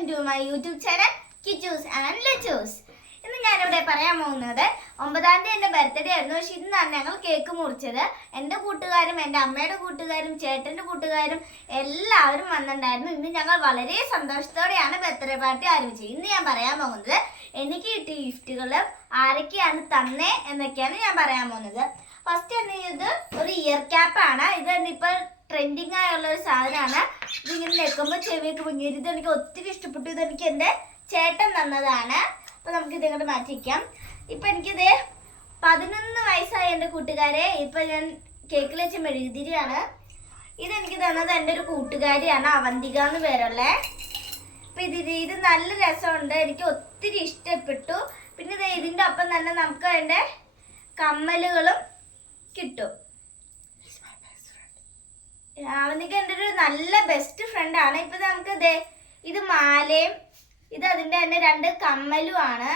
Welcome to my YouTube channel Kichus and Lechus. ഇന്ന് ഞാനിവിടെ പറയാൻ പോകുന്നത് 9-ാം തീയതി എൻ്റെ ബർത്ത്ഡേ ആയിരുന്നു. പക്ഷെ ഇന്നാണ് ഞങ്ങൾ കേക്ക് മുറിച്ചത്. എൻ്റെ കൂട്ടുകാരും എൻ്റെ അമ്മയുടെ കൂട്ടുകാരും ചേട്ടൻ്റെ കൂട്ടുകാരും എല്ലാവരും വന്നിട്ടുണ്ടായിരുന്നു. ഇന്ന് ഞങ്ങൾ വളരെ സന്തോഷത്തോടെയാണ് ബർത്ത്ഡേ പാർട്ടി ആരംഭിച്ചത്. ഇന്ന് ഞാൻ പറയാൻ പോകുന്നത് എനിക്ക് കിട്ടിയ ഗിഫ്റ്റുകൾ ആരൊക്കെയാണ് തന്നേ എന്നൊക്കെയാണ് ഞാൻ പറയാൻ പോകുന്നത്. ഫസ്റ്റ് തന്നെ ഇത് ഒരു ഇയർ ക്യാപ്പാണ്. ഇത് തന്നെ ഇപ്പോൾ ട്രെൻഡിങ് ആയുള്ള ഒരു സാധനമാണ്. ഇതിങ്ങനെ നിൽക്കുമ്പോൾ ചെവിയൊക്കെ പൊങ്ങിയത്. ഇത് എനിക്ക് ഒത്തിരി ഇഷ്ടപ്പെട്ടു. ഇതെനിക്ക് എൻ്റെ ചേട്ടൻ തന്നതാണ്. അപ്പോൾ നമുക്കിത് ഇങ്ങോട്ട് മാറ്റിക്കാം. ഇപ്പം എനിക്കിത് 11 വയസ്സായ എൻ്റെ കൂട്ടുകാരെ ഇപ്പം ഞാൻ കേക്കിൽ വെച്ച് മെഴുകുതിരിയാണ്. ഇതെനിക്ക് തന്നത് എൻ്റെ ഒരു കൂട്ടുകാരിയാണ്, അവന്തിക എന്ന് പേരുള്ള. അപ്പം ഇത് നല്ല രസമുണ്ട്, എനിക്ക് ഒത്തിരി ഇഷ്ടപ്പെട്ടു. പിന്നെ ഇതിൻ്റെ ഒപ്പം തന്നെ നമുക്ക് അതിൻ്റെ കമ്മലുകളും കിട്ടും. അവനിക്ക് എൻ്റെ ഒരു നല്ല ബെസ്റ്റ് ഫ്രണ്ടാണ്. ഇപ്പം നമുക്ക് ഇത് മാലയും ഇത് അതിൻ്റെ തന്നെ 2 കമ്മലുമാണ്.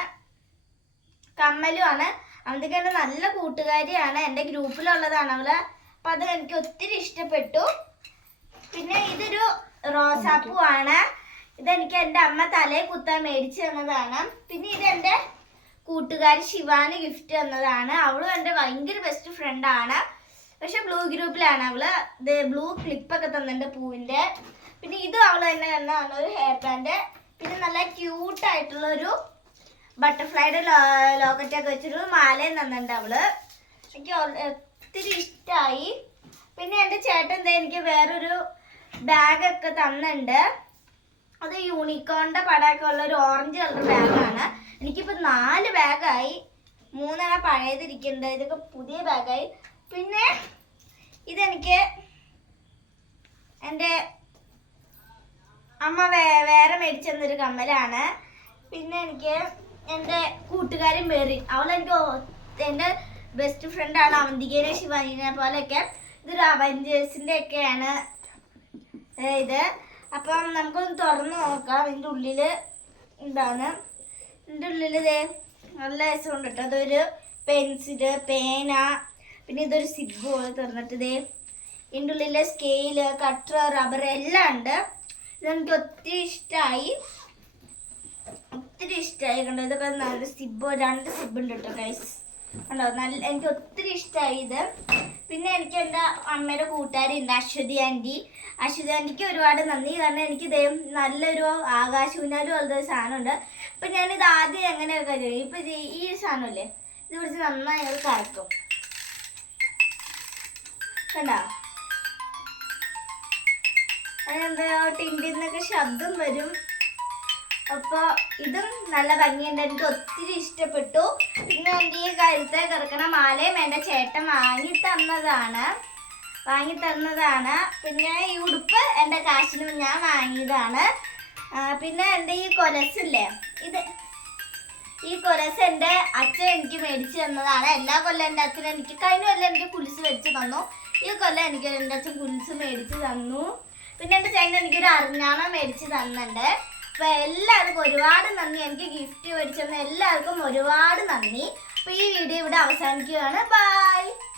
അവനിക്ക് എൻ്റെ നല്ല കൂട്ടുകാരിയാണ്, എൻ്റെ ഗ്രൂപ്പിലുള്ളതാണ് അവള്. അപ്പം അത് എനിക്ക് ഒത്തിരി ഇഷ്ടപ്പെട്ടു. പിന്നെ ഇതൊരു റോസാപ്പൂ ആണ്. ഇതെനിക്ക് എൻ്റെ അമ്മ തലയിൽ കുത്താൻ മേടിച്ചു തന്നതാണ്. പിന്നെ ഇതെൻ്റെ കൂട്ടുകാരി ശിവാനി ഗിഫ്റ്റ് തന്നതാണ്. അവളും എൻ്റെ ഭയങ്കര ബെസ്റ്റ് ഫ്രണ്ടാണ്. പക്ഷെ ബ്ലൂ ഗ്രൂപ്പിലാണ് അവള്. ഇത് ബ്ലൂ ക്ലിപ്പൊക്കെ തന്നിട്ടുണ്ട് പൂവിൻ്റെ. പിന്നെ ഇതും അവൾ തന്നെ തന്നതാണ്, ഒരു ഹെയർ ബാൻഡ്. പിന്നെ നല്ല ക്യൂട്ടായിട്ടുള്ളൊരു ബട്ടർഫ്ലൈയുടെ ലോക്കറ്റൊക്കെ വെച്ചൊരു മാലയും തന്നിട്ടുണ്ട് അവള്. എനിക്ക് ഒത്തിരി ഇഷ്ടമായി. പിന്നെ എൻ്റെ ചേട്ടൻ എനിക്ക് വേറൊരു ബാഗൊക്കെ തന്നിട്ടുണ്ട്. അത് യൂണിക്കോണിൻ്റെ പടമൊക്കെ ഉള്ള ഒരു ഓറഞ്ച് കളർ ബാഗാണ്. എനിക്കിപ്പോൾ 4 ബാഗായി. 3 പഴയതിരിക്കുന്നുണ്ട്, ഇതൊക്കെ പുതിയ ബാഗായി. പിന്നെ ഇതെനിക്ക് എൻ്റെ അമ്മ വേറെ മേടിച്ചു തന്നൊരു കമ്മലാണ്. പിന്നെ എനിക്ക് എൻ്റെ കൂട്ടുകാരി മെറിൻ, അവളെനിക്ക് എൻ്റെ ബെസ്റ്റ് ഫ്രണ്ടാണ്. അവന്തികേനെ ശിവാനിനെ പോലെയൊക്കെ. ഇതൊരു അവഞ്ചേഴ്സിൻ്റെ ഒക്കെയാണ് ഇത്. അപ്പം നമുക്കൊന്ന് തുറന്ന് നോക്കാം. ഇതിൻ്റെ ഉള്ളിൽ എന്താണ്, ഇതിൻ്റെ ഉള്ളിൽ നല്ല രസമുണ്ട് കേട്ടോ. അതൊരു പെൻസില്, പേന, പിന്നെ ഇതൊരു സിബ് പോലെ തുറന്നിട്ട് ഇതിൻ്റെ ഉള്ളിൽ സ്കെയില്, കട്ടർ, റബ്ബർ എല്ലാം ഉണ്ട്. ഇതെനിക്ക് ഒത്തിരി ഇഷ്ടമായി കണ്ടോ. ഇതൊക്കെ നല്ല സിബ്, 2 സിബ് ഉണ്ട് കേട്ടോ ഗൈസ്, കണ്ടോ. എനിക്ക് ഒത്തിരി ഇഷ്ടമായി ഇത്. പിന്നെ എനിക്ക് എൻ്റെ അമ്മയുടെ കൂട്ടുകാരി ഉണ്ട്, അശ്വതി ആൻറ്റിക്ക് ഒരുപാട് നന്ദി. കാരണം എനിക്ക് നല്ലൊരു ആകാശൂനാലും പോലത്തെ ഒരു സാധനമുണ്ട്. അപ്പം ഞാനിത് ആദ്യം എങ്ങനെയൊക്കെ ചെയ്യും. ഇപ്പം ഈ സാധനമല്ലേ, ഇത് പിടിച്ച് നന്നായി അത് കറക്കും കണ്ടോ. അതിനെന്താ ടിൻഡിന്നൊക്കെ ശബ്ദം വരും. അപ്പോൾ ഇതും നല്ല ഭംഗിയുണ്ട്, എനിക്ക് ഒത്തിരി ഇഷ്ടപ്പെട്ടു. പിന്നെ എൻ്റെ ഈ കഴുത്തെ കിടക്കണ മാലയും എൻ്റെ ചേട്ടൻ വാങ്ങി തന്നതാണ്. പിന്നെ ഈ ഉടുപ്പ് എൻ്റെ കാശിന് ഞാൻ വാങ്ങിയതാണ്. പിന്നെ എൻ്റെ ഈ കൊലസില്ലേ, ഈ കൊലസ് എൻ്റെ അച്ഛൻ എനിക്ക് മേടിച്ച് തന്നതാണ്. എല്ലാ കൊല്ലം എൻ്റെ അച്ഛൻ എനിക്ക് കഴിഞ്ഞ കൊല്ലം എനിക്ക് കുലിസ് മേടിച്ച് തന്നു. ഈ കൊല്ലം എനിക്ക് എൻ്റെ അച്ഛൻ കുലിസ് മേടിച്ച് തന്നു. പിന്നെ എൻ്റെ ചേട്ടൻ എനിക്കൊരു അറിഞ്ഞാണം മേടിച്ച് തന്നിട്ടുണ്ട്. അപ്പോൾ എല്ലാവർക്കും ഒരുപാട് നന്ദി. എനിക്ക് ഗിഫ്റ്റ് മേടിച്ച് തന്ന എല്ലാവർക്കും ഒരുപാട് നന്ദി. അപ്പോൾ ഈ വീഡിയോ ഇവിടെ അവസാനിക്കുകയാണ്. ബൈ.